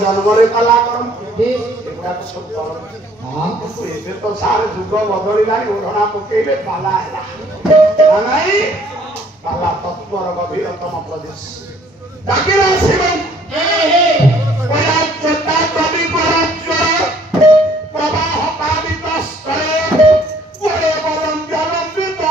जन्मरे कला करम एगुड़ा तो सब करम हां तो एबे तो सारे जुग बदलिलानी ओढणा पकेइले पाला हैला नाही पाला तत्पर गभीरतम प्रदेश डाकिरा शिवम कोया चोटा कवि पराज्य प्रवाह पावित स्तरे ओरे बलम जलंबित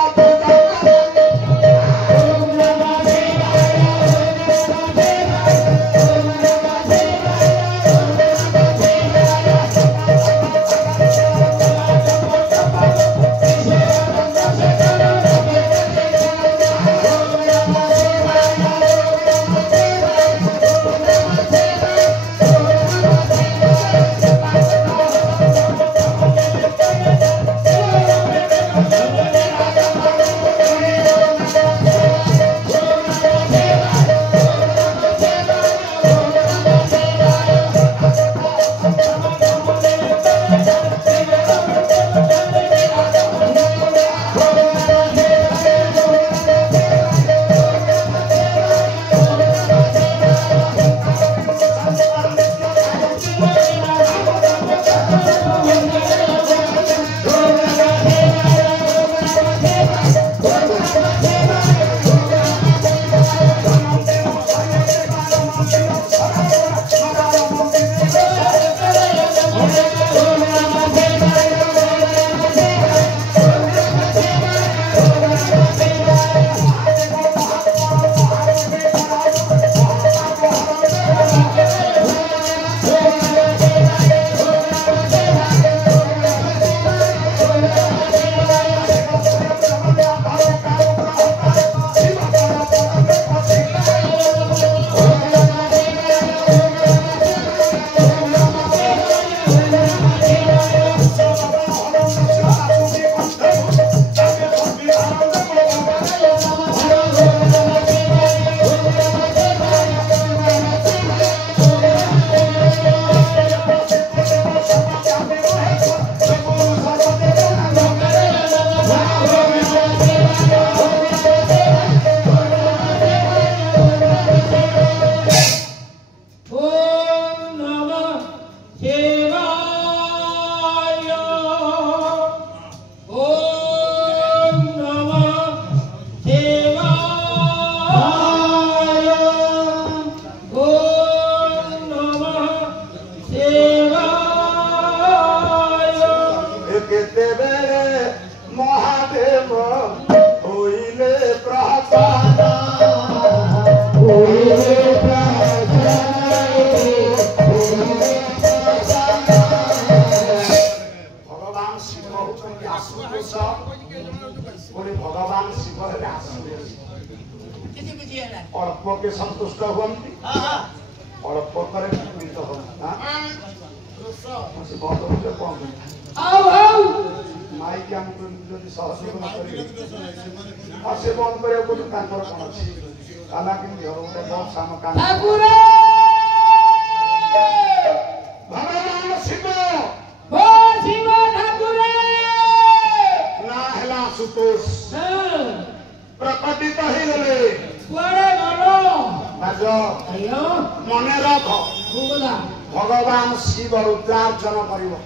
भगवान शिव रुद्रार्चन करिवो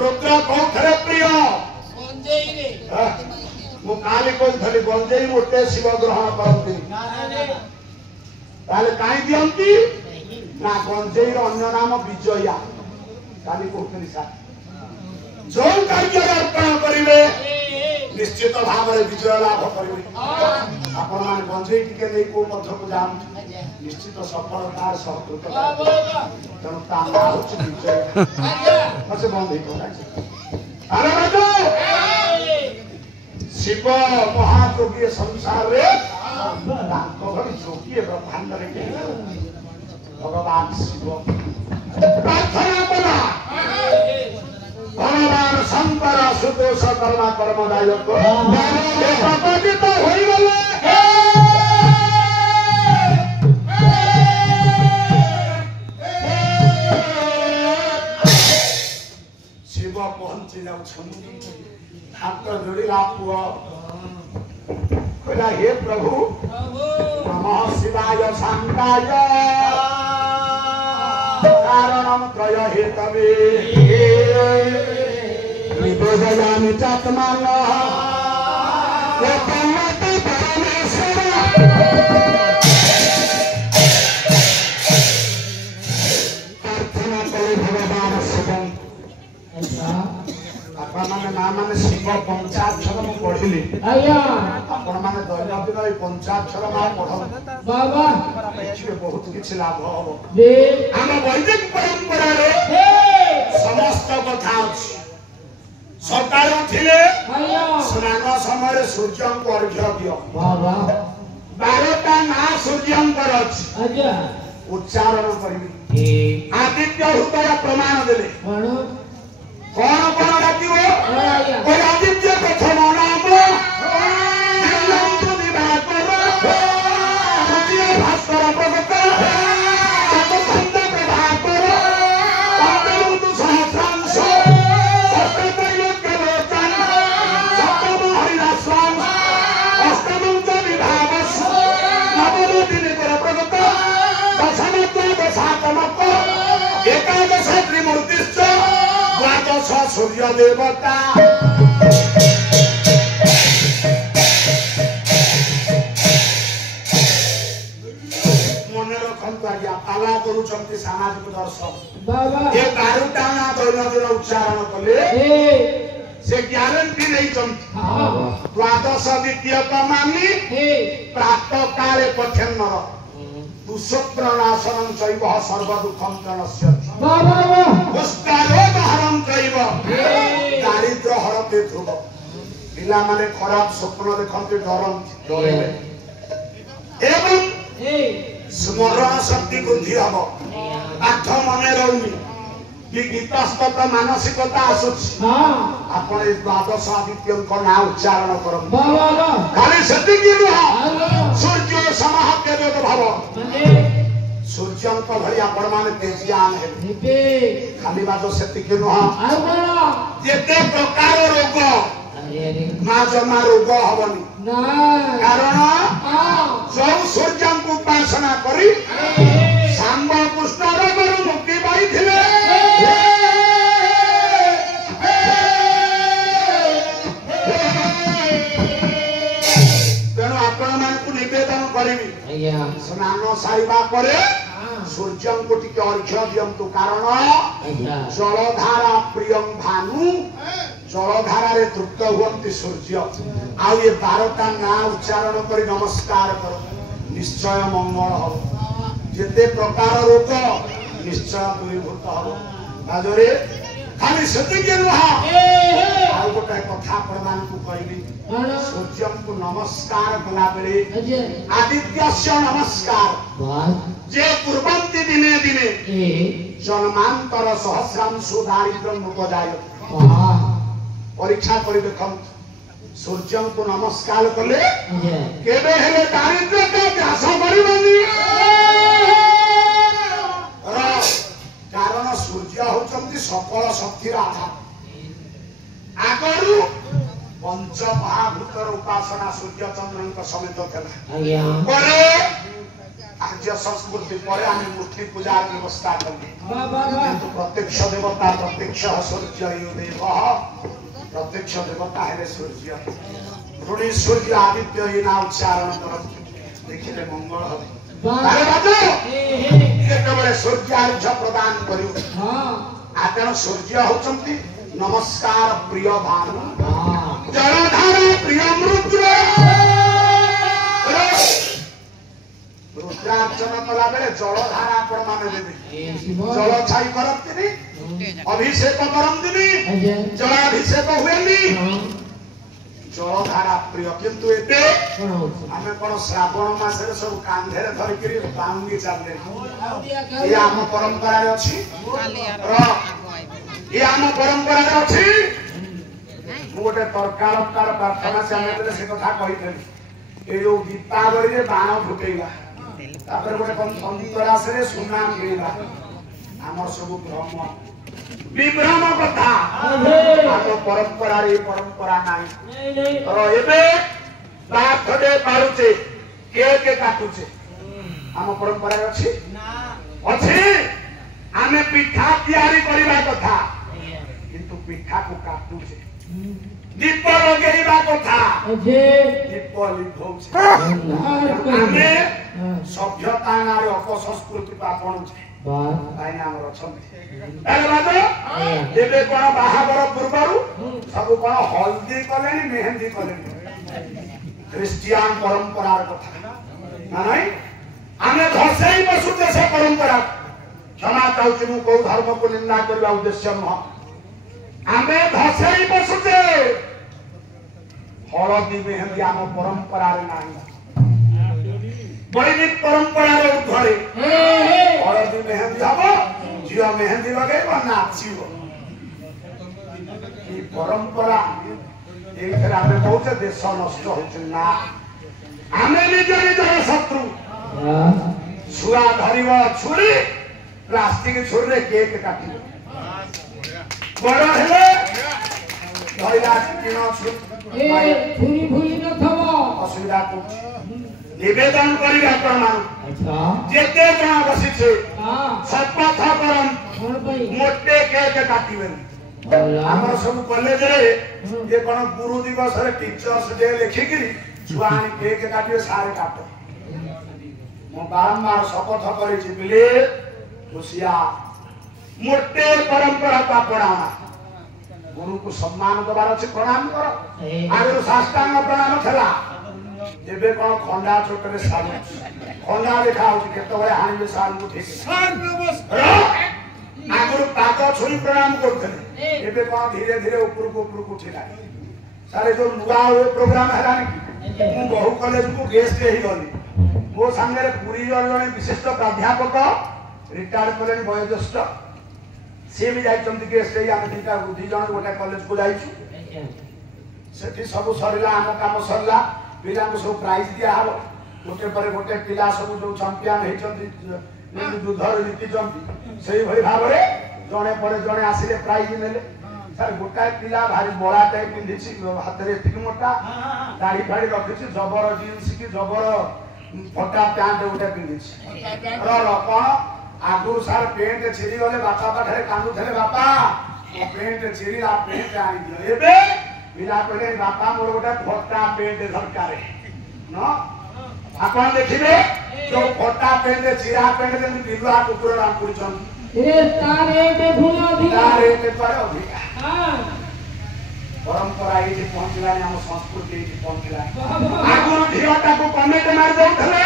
रुद्र कौथरे प्रिय गंजेई रे मु काली कोइ थली गंजेई मोटे शिव ग्रहण करती ताले काई दियंती ना गंजेई रो अन्य नाम विजया काली कोथली सा जो कार्य अर्पण करिवे निश्चित भाव रे विजय लाभ करिवे आपण मान गंजेई टिके नै को मध्य को जाम निश्चित सफलता सफलता तेणु ता ना होची विजय मसे बंद हो अरे बाजो शिव महायोगी संसार रे ताको भली जोगी ब्रह्मांड रे के भगवान शिव प्रार्थना करा भगवान शंकर सुतोष कर्मा कर्मदायक ए प्रकटित होई गले पहुंची जाऊ हाथ जोड़िला पुआ कहला हे प्रभु नमः शिवाय शांताय दर्शनम त्रय हेतवे निवेदयामि चात्मानः यतमति परमेश्वर प्रार्थना करे भगवान शिवं आपण माने ना माने शिव पंचाक्षर मु पढिली आया आपण माने दैनंदिन ए पंचाक्षर मा पढो बाबा देखिबे बहुत किछि लाभ हबो दे हम वैदिक परंपरा रे समस्त कथा अछि सकाळ उठिले आया स्नान समय सूर्य को अर्घ्य दियो बाबा 12टा ना सूर्य पर अछि आजा उच्चारण करिबी ए आदित्य हृदय प्रमाण देले कोन कोन डाकिबो आया ओ आदित्य प्रथम नाम दिव्यंतु दिवाकर द्वितीय भास्कर प्रगट चतुर्थ प्रभाकर पंचम सहस्रांश षष्ठ लोकलोचन सप्तम हरिदास्वाम अष्टम च विभावस नवम दिनकर प्रगट दशम च दशात्मक एकादश त्रिमूर्तिश्च द्वादश सूर्य देवता मन रखंतु आज्ञा पाला करूछंती सामाजिक दर्शन बाबा ए 12टा ना दैनंदिन उच्चारण कले ए से ग्यारंटी नहीं चंती हां द्वादश द्वितीय प्रमाणी ए प्रातः काले पठ्यन्नर दुष्प्रणाशनं चैव सर्व दुःखं प्रणश्य बाबा कुष्ठरोगहरं चैव दारिद्र्य हरते ध्रुव पिला माने खराब स्वप्न देखंती डरंती डरेले एवं ए स्मरण शक्ति वृद्धि हबो पाठ मने रहउनी कि गीतस्तत मानसिकता आसुछि हां आपण ए द्वादश आदित्यंक ना उच्चारण करम बाबा खाली सेतिकी नुह आया सूर्य समह केवे भाव माने सूर्यंक भଳି आपण माने तेजियान हे निबे खाली बाजो सेतिकी नुह आउ कोन जेते प्रकार रोग अरे अरे ना जमा रोग हबनी ना कारण हां जो सूर्यंक उपासना करी सांब कृष्ण रोगରୁ मुक्ति पाइथिले तेणु आपण मानकु निवेदन करिवि आया स्नान सारिबा परे सूर्यंको टिके अर्घ्य दियंतु कारण आया जलधारा प्रियं भानु जलधारा रे तृप्त हुअन्ति सूर्य आ ये 12टा ना उच्चारण करी नमस्कार करो निश्चय मंगल हो जेते प्रकार रोग निश्चय दूरीभूत हो बाजरे खाली सेतिके नुह आ गोटे कथा प्रदान को कहबी सूर्यंको नमस्कार कला बेले अजय आदित्यस्य नमस्कार बात जे कुर्वन्ति दिने दिने ए जन्मांतर सहस्रांशु दारिद्र्यं उपजाय वाह परीक्षा करि देखम सूर्यंको नमस्कार कले अजय केबे हेले दारिद्र्य का ग्रास करिबनी कारण सूर्य होचंती सकल शक्तिर आधार आगरु पंच महाभूतर उपासना सूर्य चंद्रंक समेत थला आया परे आर्य संस्कृति परे आमे मूर्ति पूजा व्यवस्था कली बाबा किंतु प्रत्यक्ष देवता प्रत्यक्ष सूर्य यो देव प्रत्यक्ष देवता है सूर्य ऋणी सूर्य आदित्य ये ना उच्चारण कर देखिले मंगल हो अरे बाजो केवल सूर्य अर्घ्य प्रदान करियो हां आपण सूर्य होचंती नमस्कार प्रिय भानु हां जलधारा प्रिय रुद्र रुद्रार्चन कला बेले जलधारा आपण माने देबी ए शिव जल छाई करंतिनी अभिषेक करंतिनी अजय जलाभिषेक हुएनी हां जलधारा प्रिय किंतु एते कोन होछ आमे कोन श्रावण मासरे सब कांधेरे धरि करी बांगी चालले आउ दिया ये आम परंपरा रे अछि ये आम परंपरा रे अछि मु गोटे तरकार प्रार्थना चाहे से कथा कहिथेली ए जो दीपावली रे बाण फुटेइला तापर गोटे अंतरास रे सुना मिलिला हमर सब भ्रम विभ्रम कथा आम परंपरा रे परंपरा नाही नहीं नहीं रो एबे बाथडे पारुचे के काटुचे आम परंपरा रे अछि ना अछि आमे पिठा तैयारी करबा कथा किंतु पिठा को काटुचे दीप लगेबा कथा दीप लिखौचे आमे सभ्यता नारे अपसंस्कृति को आपणुचे भाई हमर छथि एले बादो एबे कोन बाहागर पूर्वरु सब कोन हल्दी कलेनी मेहंदी कलेनी क्रिश्चियन परंपरा कथा ना नहीं आमे धसई बसुते से परंपरा क्षमा चाहूँ मु को धर्म को निंदा करबा उद्देश्य न आमे धसई बसुते हलदी मेहंदी आम परंपरा रे नाही वैदिक परंपरा रे उद्धरे हलदी मेहंदी हबो झियो मेहंदी लगेबो नाचिबो ई परंपरा एथरा आमे कहूचे देश नष्ट होछ ना आमे निज निजर शत्रु छुआ धरिबो छुरी प्लास्टिक छुरी रे केक काटी बड़ हेले धइला किनो छुरी भूली न थबो असुविधा को निवेदन करी आपण मान जेते जणा बसी छे शपथ करन मोटे केक काटिबेन हमर सब कॉलेज रे ये कोन गुरु दिवस रे टीचर्स डे लिखि कि छुआनी केक काटिबे सारे काटो मो बारंबार शपथ करी छी बिले खुशिया मोटे परंपरा का अपनाना गुरु को सम्मान दबार अछि प्रणाम करो आगे साष्टांग प्रणाम थला एबे कोन खंडा छोटरे साल खंडा लिखा होछि केते बळे हानिबे साल को ठीक सर नमस्कार आगुर पाक छोरी प्रणाम करथले एबे कोन धीरे धीरे ऊपर को उठिला सारे जो नुआ हो प्रोग्राम हरानी मु बहु कॉलेज को गेस्ट हे गली मो संगे पुरी जने विशिष्ट प्राध्यापक रिटायर कले वयोज्येष्ठ से भी जाइछन्ति गेस्ट हे हम दिटा बुद्धि जन गोटे कॉलेज को जाइछु सेठी सब सरिला हम काम सरला पिला को सब प्राइज दिया हबो गोटे पर गोटे पिला सब जो चैंपियन हेछन्ति युद्धर नीति जंती सेही भई भाबरे जने पर जने आसीले प्राइज नेले सर गोटा पिला भारी बड़ा टाइप पिंधिछि हाथ रे एतिक मोटा दाढ़ी फाड़ी रखिछि जबर जींस की जबर फटा पैंट गोटे पिंधिछि र कोन आगु सार पेंट छिरी गले बापा पाखरे कांदु थले बापा ओ पेंट छिरी आ पेंट आनी दियो एबे पिला कहले बापा मोर गोटे फटा पेंट दरकार न आपण देखिबे जो फटा पेंट छिरा पेंट जे बिलुआ कुकुर राम पुरछन ए तारे ते भूल अधिकार तारे ते पर अधिकार हां परंपरा ये पहुंचला हम संस्कृति ये पहुंचला आगु ढियाटा को कमेंट मार दउथले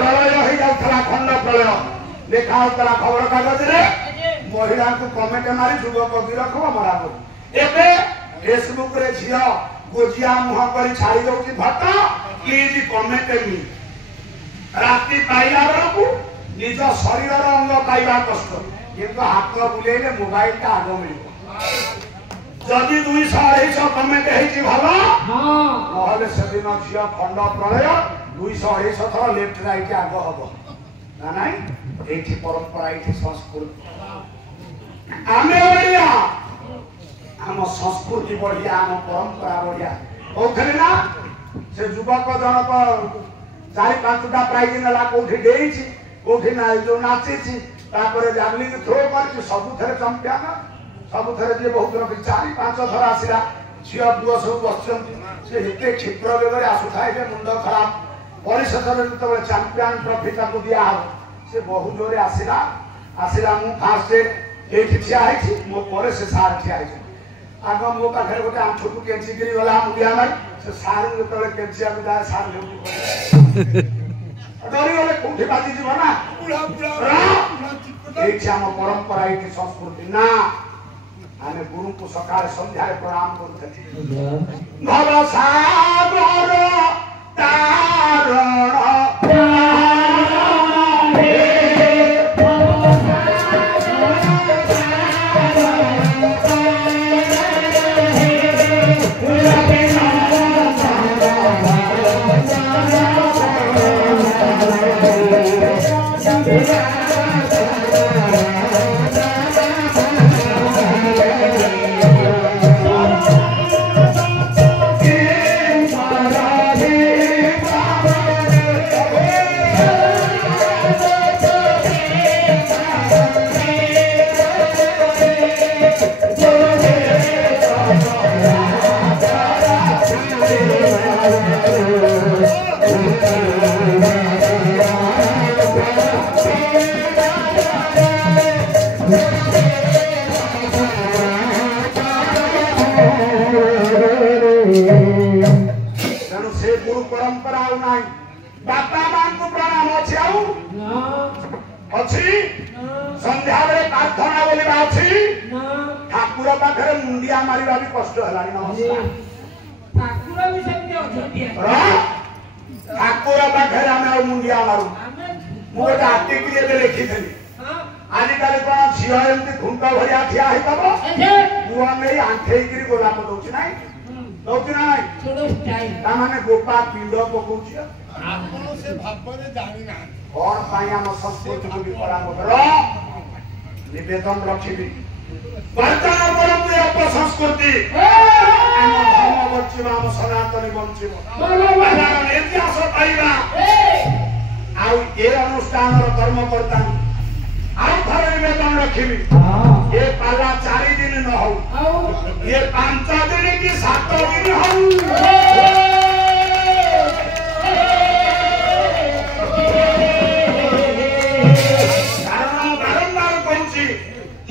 प्रलय होई जाउथला खंड प्रलय लेखा होतला खबर कागज रे महिला को कमेंट मारी युवक गिरख मरा गो एबे फेसबुक रे झिया गोजिया मुह करी छाड़ी दउची भट प्लीज कमेंट मी राती पाइला बरकू निज शरीर अंग पाइबा कष्ट किंतु हाथ बुलेले मोबाइल का आगो मिलिबो जदि 200-250 कमेंट हेछि भलो हां नहले सेदिन झिया खंड प्रलय 200-250 थर लेफ्ट राइट आगो हबो ना नाही एठी परंपरा एठी संस्कृति आमे बढ़िया हम संस्कृति बढ़िया हम परंपरा बढ़िया ओखरे ना से युवक जनक 4-5टा प्राइज नेला कोठी देइछि कोठी ना जो नाचिछि तापरे जावलिंग थ्रो करछि सब थरे चैंपियन सब थरे जे बहुत रखि 4-5 थर आसिला झिया पुओ सब बसचंती से एते क्षिप्र बेगरे आसुथाय जे मुंड खराब परिषद रे तो चैंपियन ट्रॉफी ताको दिया हो से बहुत जोरे आसिला मु फास्ट एठी ठिया आइछि मो परे से सार ठिया आइछि आगो मो पाखरे गोटे आंठुटु केंची गिरी गला मुडिया मार से सार जेतले केंचिया बिदा सार लेउ डरी गले कोठी बाजी जीव ना पुरा एठी हम परंपरा एठी संस्कृति ना आमे गुरु को सकाळ संध्या प्रणाम करथि भव सागर तारण संध्या बेले प्रार्थना बोलिबा अछि ठाकुर पाखरे मुंडिया मारिबा भी कष्ट हलानी नमस्कार ठाकुर भी सेमती अछंती ठाकुर पाखरे आमे मुंडिया मारू मो आर्टिकल एबे लिखिथली आजि काले कोन झियो एमती धुंटा भरिया ठिया हेतबो पुआ नै आंठेगिरी गोलाप दउछि नै दउछि नै छोड़ो स्टाइल ता माने गोपा पिंड पकोछि आपण से भाबरे जानि ना और पाया म संस्कृति को भी पड़ा कर निवेदन रखिबी वर्तमान परंपरा अप संस्कृति हम धर्म बचिबा हम सनातनी बंचिबो कारण इतिहास पाइबा आउ ए अनुष्ठान रो कर्मकर्ता आउ थरे निवेदन रखिबी ये पाला 4 दिन न हो ये 5 दिन की 7 दिन हो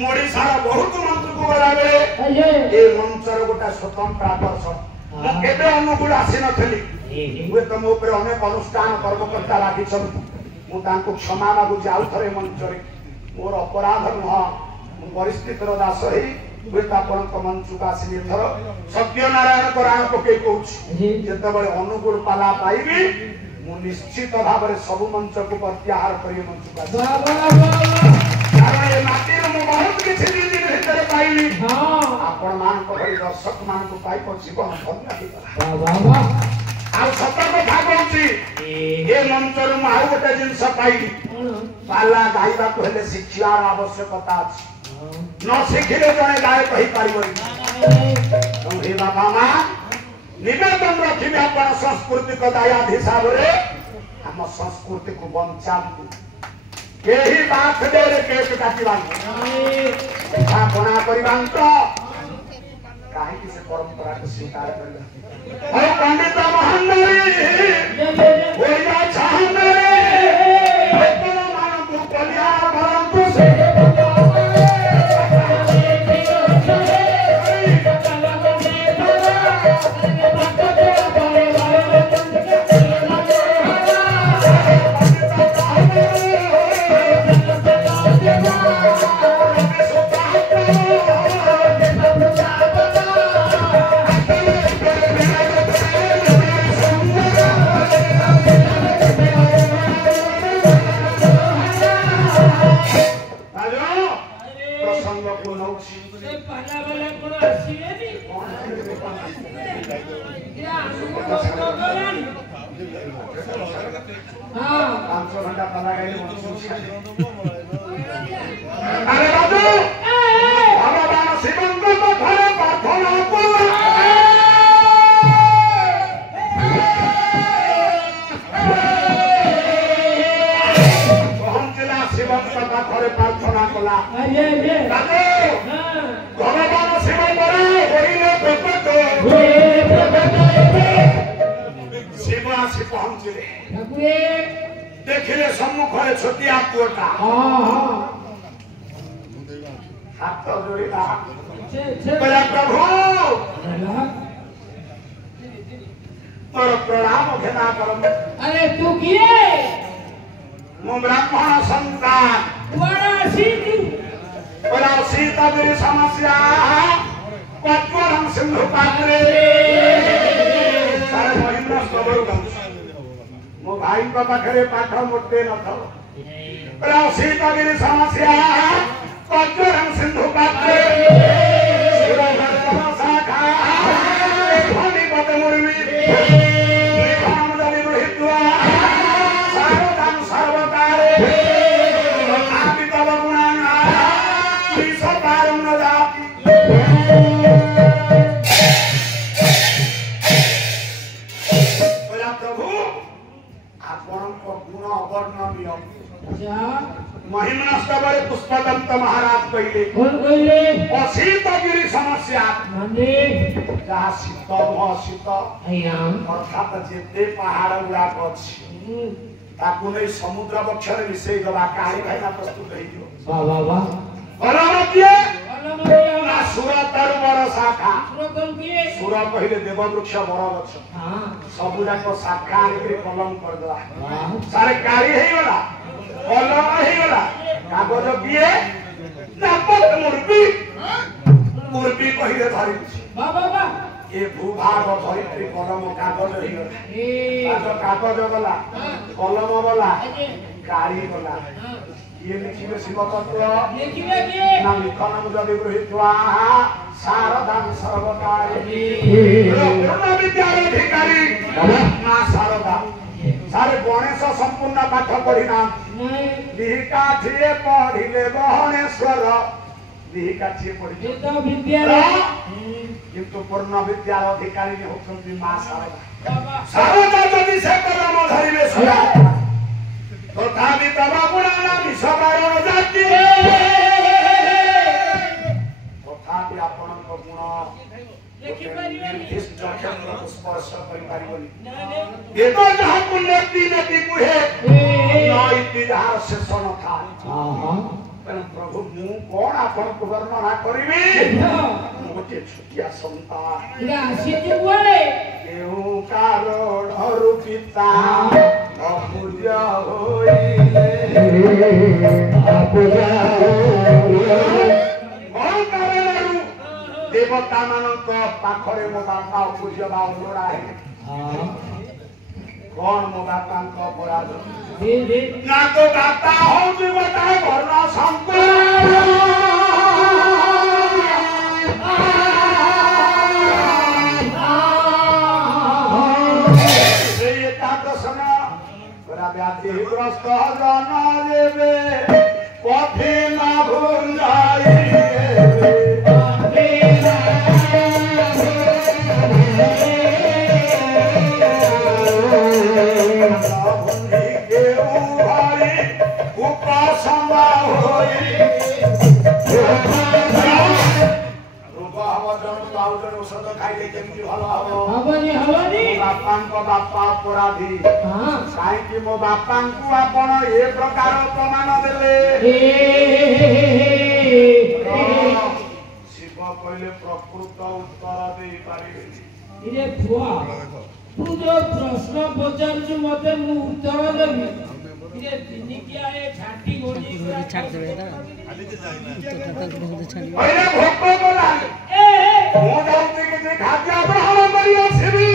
ओडिशार बहुत मंत्री को गलाबे ए मंचर गोटा स्वतंत्र आदर्श केबे अनुकूल आसी नथली हुए तुम ऊपर अनेक अनुष्ठान कर्मकर्ता लागि छन मु तांको क्षमा मागु जाउ थरे मंचरे मोर अपराध नह मु परिस्थिति रो दास हे हुए तापन को मंच का आसी थर सत्यनारायण कराण पके कहूछ जते बळे अनुकूल पाला पाइबी मु निश्चित भाव रे सब मंच को प्रत्याहार करी मंच का कारण ये माटीर मु बहुत किछि दिन भीतर पाइली आपण मान को भई दर्शक मान को पाइ को जीवन धन्य हे वाह आ सत कथा कहूची ए मंचर मु आउ गोटे जिंस पाइली पाला गाइबा को हेले शिक्षार आवश्यकता अछि न शिखिले जने गाय कहि पारिबो हे बाबा मा निवेदन रखिबे आपण संस्कृति को दया हिसाब रे हम संस्कृति को बंचाबू केही बात देरे केक काटिबान बना करिबान तो काहे कि से परंपरा को स्वीकार करले ओ पंडित महानरी ओया छानरी अपना मान को कल्याण भरंतु से अरे बाबू भगवान शिवंक तो घरे प्रार्थना पहुंचला शिवंक का घरे प्रार्थना कला भगवान शिव शिव आसी पहुंचले देखिले सम्मुखरे छोटिया पुअटा हाथ जोड़िला बोला प्रभु तोर प्रणाम घेना करम अरे तू किए मु ब्राह्मण संतान बड़ा सीधी बोला सीता मेरी समस्या पद्मरम सिंधु पात्रे सारे महिमा खबर गम मो भाई को पाखरे पाठ मोटे न थो बोला सीता मेरी समस्या पद्मरम सिंधु पात्रे शिवधर्म शाखा धनी पद मुरवी निभाम दली रोहितवा सावधान सर्वकारे आदि तव गुणाना विश्व पारम न जाति बोला प्रभु आपनको गुण अवर्णनीय महिमा स्तवरे पुष्पदंत महाराज कहले कौन कहले असीतगिरी समस्या नंदी जहाँ शीत शीत अर्थात जेते पहाड़ गुड़ाक अछि ताकू नै समुद्र बक्षर मिसै गला काहे भाइना प्रस्तुत हेइयो वाह वाह वाह बलमतिए ना सुर तरुवर शाखा सुर पहिले देव वृक्ष बर गछ सबु जाक शाखा आनिकरी कलम कर दला सारे कारी हेइ गला कलम हेइ गला कागज किए ना पथ मुर्बी मुर्बी कहिले धरि बाबा बा ए भूभाग धरित्री कलम कागज ही गला कागज गला कलम गला गाड़ी गला ये लिखिबे शिव तत्व देखिबे के ना लिखन मुजब गृहीत्वा शारदां सर्वकारि ब्रह्म विद्याधिकारी ना शारदा सारे गणेश संपूर्ण पाठ पढ़िना लिहिका थिए पढ़िले गणेश्वर लिहिका थिए पढ़िले तो विद्या किंतु पूर्ण विद्या अधिकारी होती मां शारदा बाबा शारदा जदि से कलम धरिबे सदा तथापि तब पुराण विषबारण जाति तथापि आपणक गुण निर्दिष्ट क्षेत्र स्पर्श करिपारिबनि ये तो जहाँ पुण्यति नति कुहे न इतिहास शेष न था प्रभु मु कौन आपन को वर्णना करिबी मुझे छुटिया संतान इरा आसीते बोले केहू कारोड़ पिता अपूजा होइले अपूजा कौन कारणरू देवता मानक पाखरे मो बापा पूज्य बाउलोड़ा है कौन मो बापा को अपराध ना तो दाता हो देवता भरना व्याधिग्रस्त जन देवे पथि न भूल उपासना औषध खाइले केमती भल हबनी हबनी बापांको बापा अपराधी काईकि मो बापांकु आपण ए प्रकार प्रमाण देले शिव कहले प्रकृत उत्तर दे पारिबे इरे फुआ तू जो प्रश्न पचारछु मते मु उत्तर देबी इरे दिनिकिया ए छाटी गोली छाट देबे ना पहिले भोक बोला ए मो जाउते के जे खाद्य ग्रहण करियो छिबी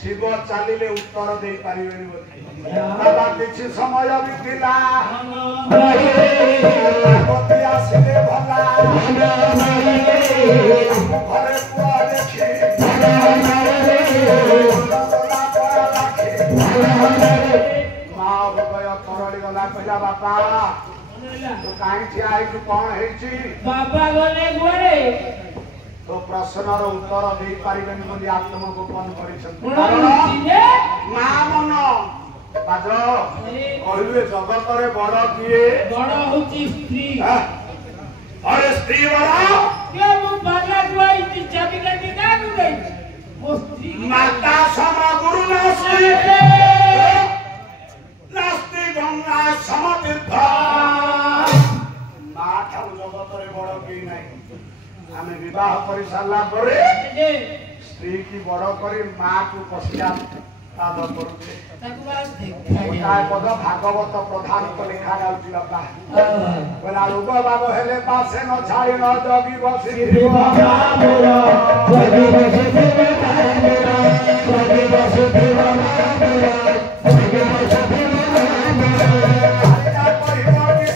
शिव चालिले उत्तर दे पारिबेनी बोली बाबा किछि समय बितिला गति आसिले भला घरे पुआ देखि माँ बगया थोड़ी गला कहला बापा तो काई छिया तू कौन हेछि बाबा गले गोरे तो प्रश्नर उत्तर दे पारिबेनी बोली आत्मगोपन करिसंती कारण माँ मन बाज कहलुए जगत रे बड़ किए बड़ होची स्त्री अरे स्त्री बड़ के मु बाला गुआई ती चाबी काटी ना गई मो स्त्री माता समा गुरु नास्ति नास्ति गंगा समतीर्थ माँ ठाऊ जगत रे बड़ केही नाही आमे विवाह करि सारला परे स्त्री की बड़ करी माँ को पश्चात पाद करुछे पद भागवत प्रधान को लिखा जाउची बाबा बोला रोग बाब हेले पासे न छाड़ी न जगी बसी बाबा मोर जगी बसी जगी बसी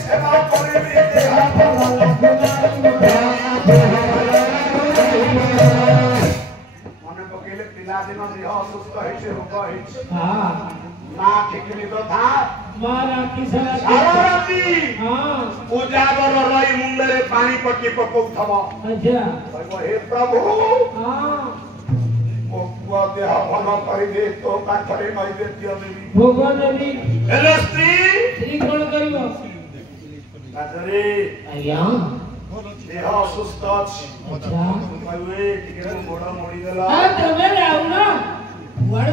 सेवा करिबी देह मने पकेले पिला दिन देह सुस्त होइछे रोग होइछे हां माँ ठिकनी तो था मारा किसला साराती हां उजागर रही मुंडरे पानी पट्टी पकौथब अच्छा कहबो हे प्रभु हां ओ पुआ देह भल करि दे तो काठरे नई दे दियो देवी भगवान देवी हेले स्त्री श्री कोन करिवो काठरे आया देह सुस्त अछि अच्छा कहबे टिके गोड़ मोड़ी देला आ तमे लाउ ना वड़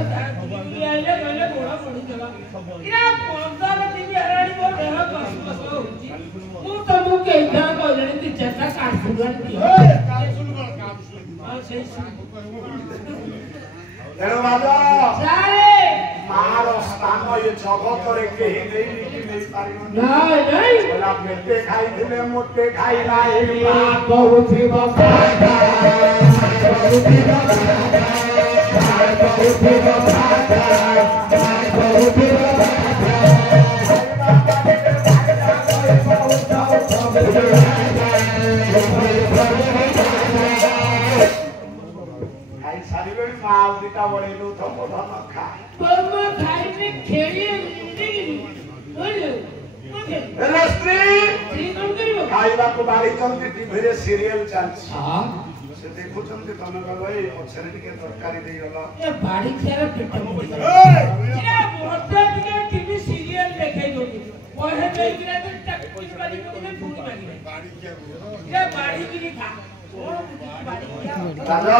दिल्ली आइले गले गोड़ मोड़ी देला इरा 15 दिन हराड़ी मो देह कस कस होची मु तमु के इधर कहले ती चटा काट सुगन ती काम शुरू कर हां सही तेरो स्थान ये जगत रे केही देई कि नहीं पारिबो नहीं बोला पेटे खाई दिले मोटे खाई नाही बहुत ही बफादा बहुत ही बफादा बहुत ही बफादा बहुत ही खाई सारी बेली मां दिटा बळे नु थमो धन खा बाबा खाई में खेड़ी जिंदगी बोलो ओके हेलो स्त्री कौन करियो खाइबा को बारी चलती टीवी रे सीरियल चलछ हां से देखुछन्ते तने गलई पछरे टिके तरकारी देई गला ए बाड़ी छारा पेट में ए मोटा टिके टीवी सीरियल देखे जोनी ओहे बेगिरा तो टक कुछ वाली को ने फूल मारी बाड़ी के ये बाड़ी की खा राजा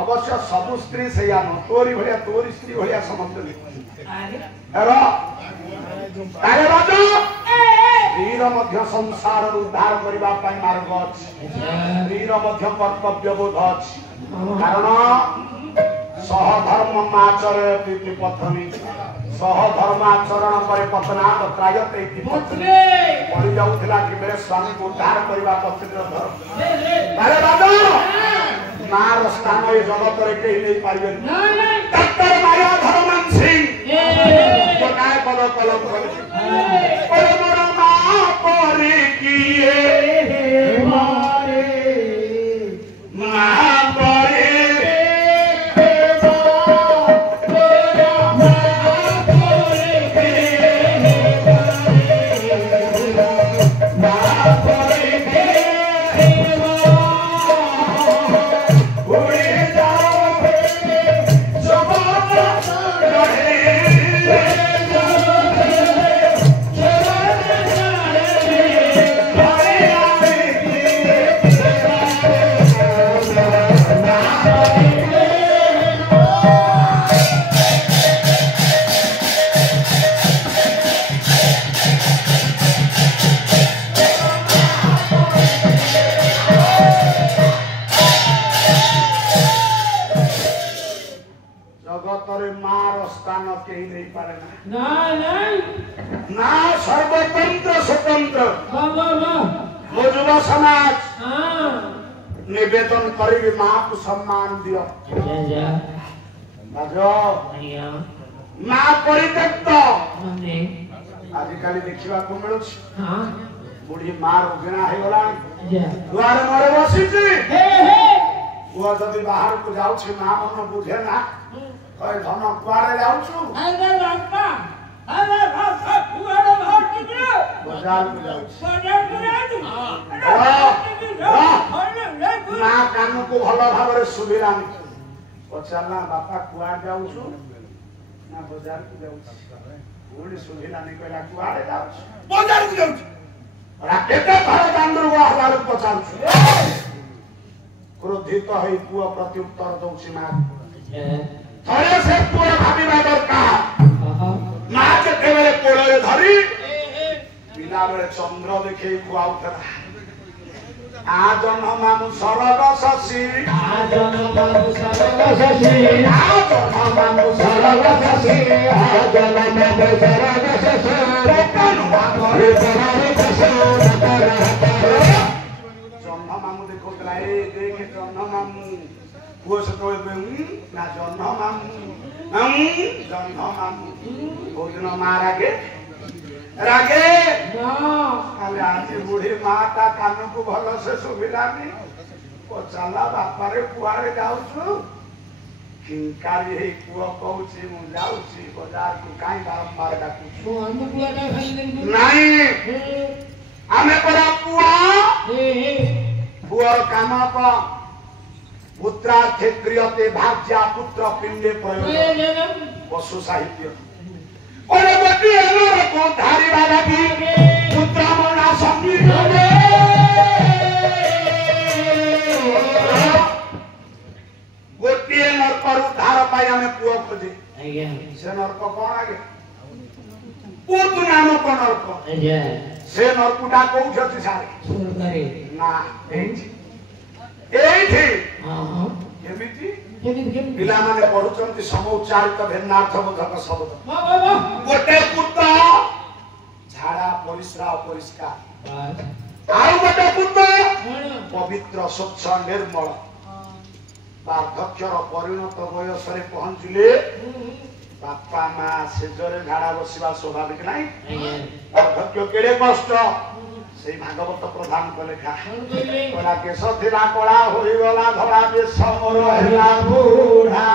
अवश्य सब स्त्री सेया न तोरी भलिया तोरी स्त्री भलिया समस्त अरे हेरो अरे राजा वीर मध्य संसार उद्धार करिबा पई मार्ग अछि वीर मध्य कर्तव्य बोध अछि कारण सह धर्म आचरति पथनि सह धर्म आचरण करे पथनाथ त्रायते इति पथनि परि जाउथिला कि मेरे स्वामी को उद्धार करिबा पथनिर धर्म अरे राजा मार स्थान ए जगत रे केही नै पारिबे नहीं डॉक्टर माया धर्मन सिंह तो काय पद कलम करे ओरे मोर मां परे किए मारे मां परे जगतरे मार स्थान केही नै पारे नहीं ना सर्वतंत्र स्वतंत्र वाह वाह वाह मो युव समाज हां निवेदन करिबी मां को सम्मान दियो जा बाजो भैया मां परित्यक्त मने आजिकाली देखिबा को मिलुछ हां बुढ़ी मां रोगिणा हे गलानी जा दुआर मोरे बसिची हे हे वो जदी बाहर को जाउछि मां मन बुझे ना कहे धन कुआरे जाउछु अरे बापा अरे बापा कुआरे बाहर निकलो बाजार को जाउछि बाजार को जाऊ ना कान को भलो भाबरे सुबिलानी पचाला बापा कुआर जाउछु ना बाजार को जाउछि ओडी सुबिलानी कहला कुआरे जाउछि बाजार को जाउछि राकेते घर दांडर को हवाल पचालछु क्रोधित होई पुआ प्रत्युत्तर दउछि ना थरे से पुआ भाबिबा दरकार मां के केवले कोळे धरी बिना बेले चंद्र देखै खुआउथरा आ जन्म मामु सरग शशि आ जन्म मामु सरग शशि आ जन्म मामु सरग शशि आ जन्म मामु सरग शशि तनु मामु सरग शशि जन्म मामु देखोतला ए देखे जन्म मामु वो सतो ना जन्म मामु जन्म मामु भोजन मारा के रागे खाली आज बुढ़ी माता कान को भल से सुविलानी पचाला बापा रे कुआरे जाउछु किंकारी हे पुआ कहूछि मु जाउछि बाजार को काई बारंबार डाकुछु हम कुआरे खाई नहीं आमे परा पुआ पुअर काम का पुत्रार्थे क्रियते भाज्या पुत्र पिंडे प्रयोग पशु साहित्य ओरे बटी एलोर को धारी वाला की पुत्र मना संगी होवे गोटिए नरकर उद्धार पाई हमें पुआ खोजे आज्ञा से नरक कोन आगे पुत नाम को नरक आज्ञा से नरकुटा कोउछ अछि सारे सुरकारी ना एठी हां एमिति पिला माने पढुचंती समोच्चारित भिन्नार्थ बोधक शब्द गोटे पुत झाड़ा परिस्रा अपरिष्कार आउ गोटे पुत पवित्र स्वच्छ निर्मल बार्धक्यर परिणत बयस रे पहुंचले बापा माँ सेजरे झाड़ा बसवा स्वाभाविक नहीं बार्धक्य केड़े कष्ट से भागवत प्रधान को लेखा कला केश थिला कला होई गला धरा केश मोर हैला बूढ़ा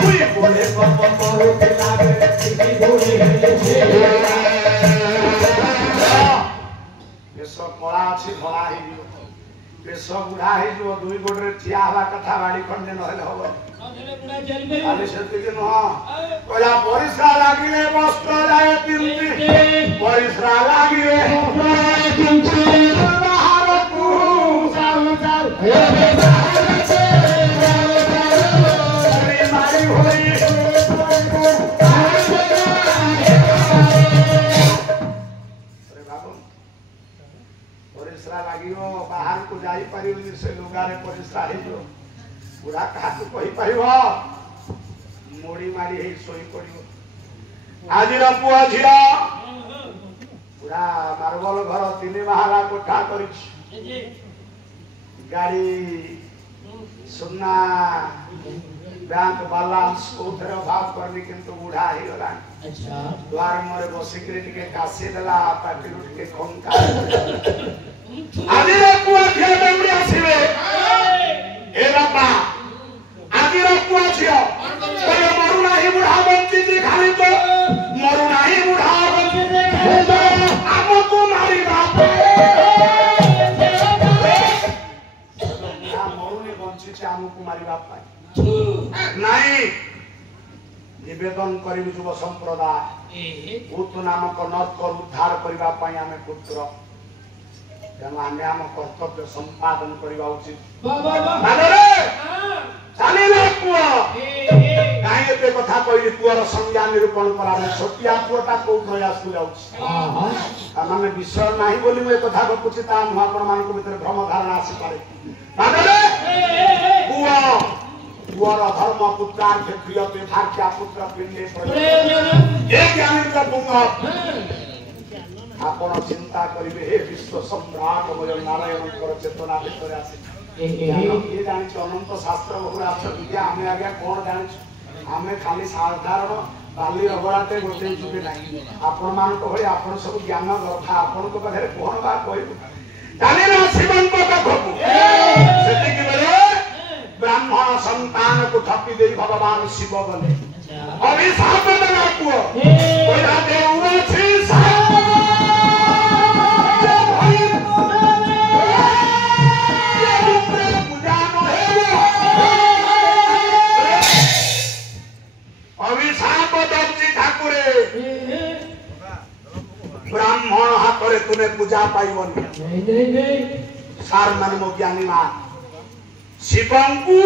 दुई बोले पप करू थिला बेटी गोरी केश कला अछि धरा ही केश बुढ़ा ही जो दुई गोडरे ठिया हवा कथा बाड़ी खंडे नहले होबो आले सत्य के न कला परिश्रा लागिले वस्त्र जाय तिंती परिश्रा लागिले तिंती बाहर तू साल साल मारी होई अरे बाबू परिश्रा लागियो बाहर को जाई परिबनी से लोगारे परिश्रा हे जो बुढ़ा काटू कही पारिबो मोड़ी मारी हे सोई पड़िबो आजिर पुआ झिया बुढ़ा मार्बल घर 3 महला कोठा करिछि गाड़ी सुन्ना बैंक बैलेंस उधर भाव करनी किंतु बुढ़ा ही गला अच्छा द्वार मोरे बसिकरी टिके कासी देला पाटी उठ के खंका आजिर पुआ झिया दौड़ी आसीबे ए बापा आजिर पुआ झिया कोई मरु नाही बुढ़ा बंची दी खाली तो मरु नाही बुढ़ा बंची दे खाली तो हमको मारी बाप ना मरु ने बंची से हमको मारी बाप नहीं निवेदन करिबु जुव संप्रदाय भूत नामक नरक उद्धार करिबा पई आमे पुत्र तेणु आमे आम कर्तव्य संपादन करवा उचित कहीं कथा कहली पुअर संज्ञा निरूपण करा छोटिया पुअटा को प्रयास को जाने विषय ना बोली मुझे कथा कहूँ ता आपण मान भर भ्रम धारणा आसी पारे पुअर धर्म पुत्रार्थ क्रियते भाग्या पुत्र पिंडे आपण चिंता करिवे हे विश्व सम्राट मोर नारायण कर चेतना भितर आसी ये जानि अनंत शास्त्र बहु राष्ट्र विद्या हमें आगे कोन जानि हमें खाली साधारण बाली रगड़ाते गोटे जुबे नाही आपण मान को भई आपण सब ज्ञान गथा आपण को पाखरे कोन बा कहू जानि ना शिवन को कखु सेति कि बेले ब्राह्मण संतान को थपी देई भगवान शिव बोले अभिशाप देना को ओला देउरा छी साप ब्राह्मण हाथ तुम्हें पूजा पाइबनी सार मान मो ज्ञानी मां शिवं को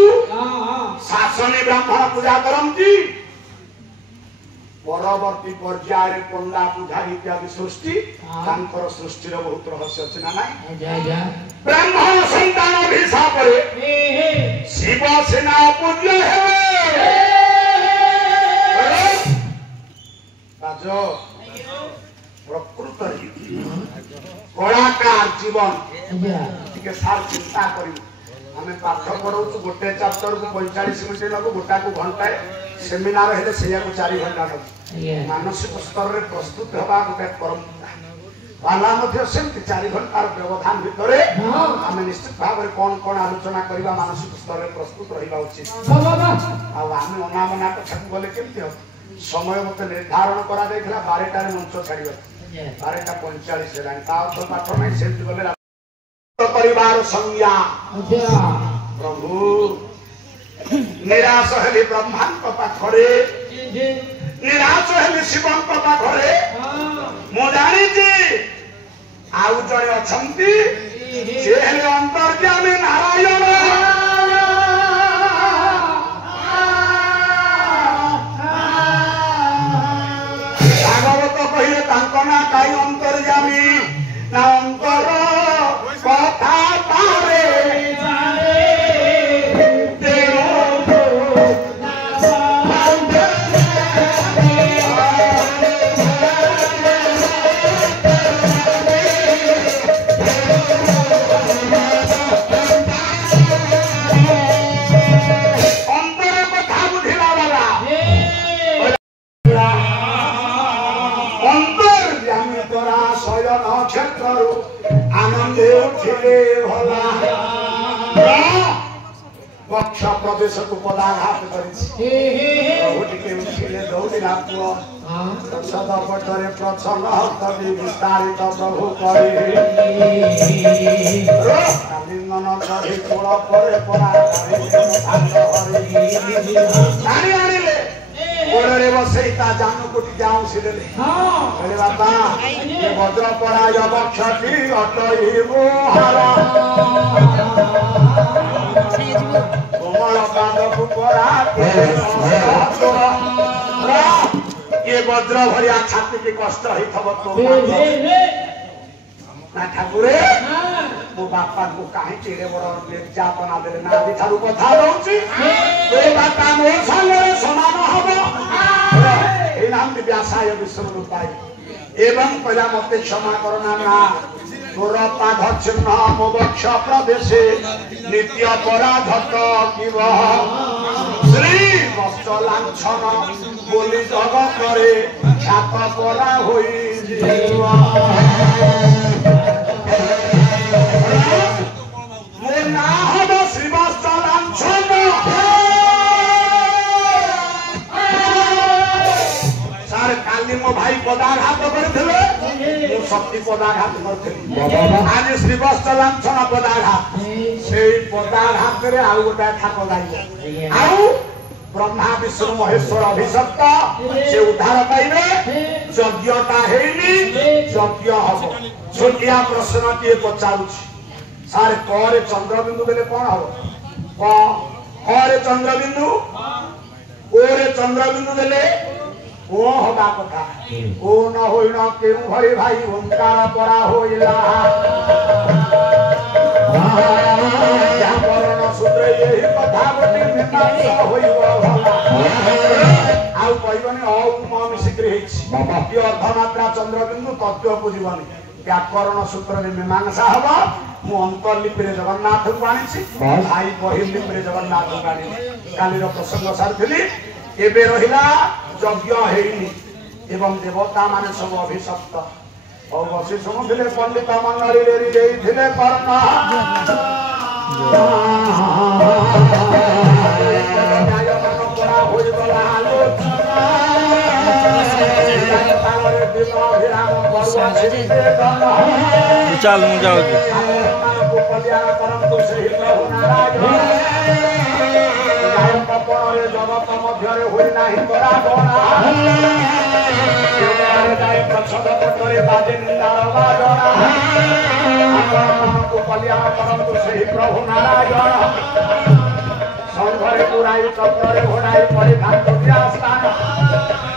शासने ब्राह्मण पूजा करती परवर्ती पर्याय रे पंडा पूजा इत्यादि सृष्टि तांकर सृष्टिर बहुत रहस्य अछि ना नाही ब्राह्मण संतान अभिशाप रे शिव सेना पूज्य हेबे राजो प्रकृत कलाकार जीवन टिके सार चिंता करी हमें पाठ पढ़ाऊ गोटे चैप्टर को 45 मिनिट लगो गोटा को घंटा सेमिनार हेले सेया को 4 घंटा लग मानसिक स्तर रे प्रस्तुत हवा गोटे परंपरा बाला मध्ये सेमति 4 घंटार व्यवधान भितरे हमें निश्चित भाव रे कोन आलोचना करबा मानसिक स्तर रे प्रस्तुत रहिबा उचित आ हमें अनामना कथा बोले केमति हो समय मत निर्धारण करा देखला 12 टा रे मंच छाड़िबा 12:45 हेलान ता तो पाठ नै सेमति बोले परिवार संज्ञा प्रभु निराश हेली ब्रह्मांड पाखरे निराश हेली शिवं पाखरे मो जानी जी आउ जड़े अछंती से हेले अंतर्यामी नारायण भागवत कहिले तांको ना काई अंतर्यामी ना अंतर कथा अंतर कथा बुझिला वाला अंतर ज्ञानी तोरा शयन क्षेत्रु आनंदे उठिले भला पक्ष प्रदेश को पदाघात करिछि प्रभु टिके उठिले दौड़िला पुओ सदपटरे प्रचन्न हस्तले विस्तारित प्रभु करि लिंगन चढ़ी कोल परे परा धारी आनिले गोड़े बसैता जानु कोटी जाऊं सिलेले अरे बाबा ये वज्र पराय बक्षटी अटई मोहरा कोमल पाद पुपरा ये वज्र भरिया छाती की कष्ट ही थब तो ना ठाकुरे मो बापा को काहे केरे बड़ निर्यातना देले ना दि थारु कथा दउची तो बापा मो संगे समान हबो ए नाम व्यासाय विष्णु पाई एवं पया मते क्षमा करना ना तोर पाद चिन्ह मोक्ष प्रदेशे नित्य पराधत किव श्री वस्त लांछन बोली जग करे ख्यात परा होई जीवा मो ना हबो श्री वस्त लांछन सारे काली मो भाई पदाघात करथिले मो शक्ति पदाघात करथिले आज श्री वस्त लांछन पदाघात सेई पदाघात रे आउ गोटा ठाक गाइबो आउ ब्रह्मा विष्णु महेश्वर अभिषक्त से उद्धार पाइबे यज्ञटा हेइनी यज्ञ हबो छोटिया प्रश्न के पचारुछि सारे करे चंद्रबिंदु देले कोन हबो करे चंद्रबिंदु ओरे चंद्रबिंदु देले ओ हबा कथा ओ न होइना केउ भई भाई ओंकार परा होइला जागरण सूत्र यही कथा गोटी मीमांसा होइबो आउ कहबनी ओम मम शीघ्र हेछि की अर्धमात्रा चंद्रबिंदु तत्व बुझिबनी व्याकरण सूत्र रे मीमांसा हबो मु अंतर्लिपि रे जगन्नाथ को आनिछि भाई बहिर्लिपि रे जगन्नाथ को आनिछि काली रो प्रसंग सारथिली एबे रहिला यज्ञ हेइनी एवं देवता माने सब अभिशप्त और बसी सुनुथिले पंडित मंडली रे देइथिले कर्ण न्याय मन परा होई गला आलोचना तारे बिना विराम बरुआ सिद्धे गण चल मु जाऊ को कल्याण परंतु सही प्रभु नारायण रे जगत मध्यरे होई नाही तोरा डोरा देवरे जाय प्रचंड पटरे बाजे निंदार बाजोरा आपन को कल्याण परंतु सही प्रभु नारायण संघरे पुराई चक्रे घोड़ाई परिधान दुनिया स्थान